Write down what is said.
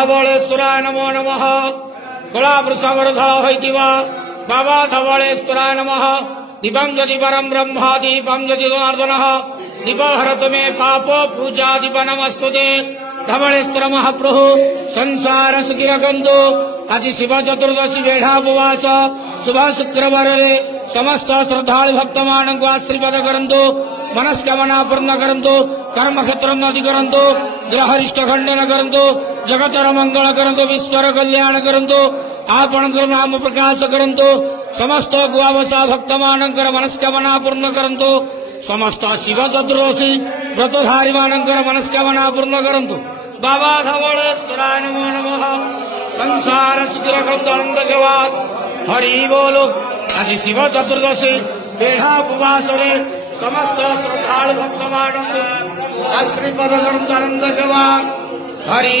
धवलेश्वराय नमो नमः कला वृषभरधर होइतिबा बाबा धवलेश्वराय नमः दीपं यदि परम ब्रह्म दीपं यदि जनार्दनः दीपहरत मे पाप पूजा दीप नमस्तुते धवलेश्वर महाप्रभु संसार सुखिरकंतु आज शिव चतुर्दशी बेढ़ा उपवास शुभ शुक्रवार समस्त श्रद्धालु भक्त मान को आशीर्वाद करंतु मनस्कामना पूर्ण करंतु कर्म क्षेत्र उन्नति करंतु ग्रहरिष्ट खंडन करंतु जगतर मंगल करंतु विश्वर कल्याण करंतु आपण नाम प्रकाश करंतु समस्त गुआवसा भक्त मानकर मनस्कामना पूर्ण करंतु समस्त शिव चतुर्दशी व्रतधारी मानकर मनस्कामना पूर्ण करंतु बाबा धवलेश्वराय नमो नमः संसार सुखिरकंतु आनंद केवाद हरि बोलो आज शिव चतुर्दशी बेढ़ा उपवास समस्त श्रद्धालु भक्त मान आशीर्वाद करंतु आनंद केवाद हरि।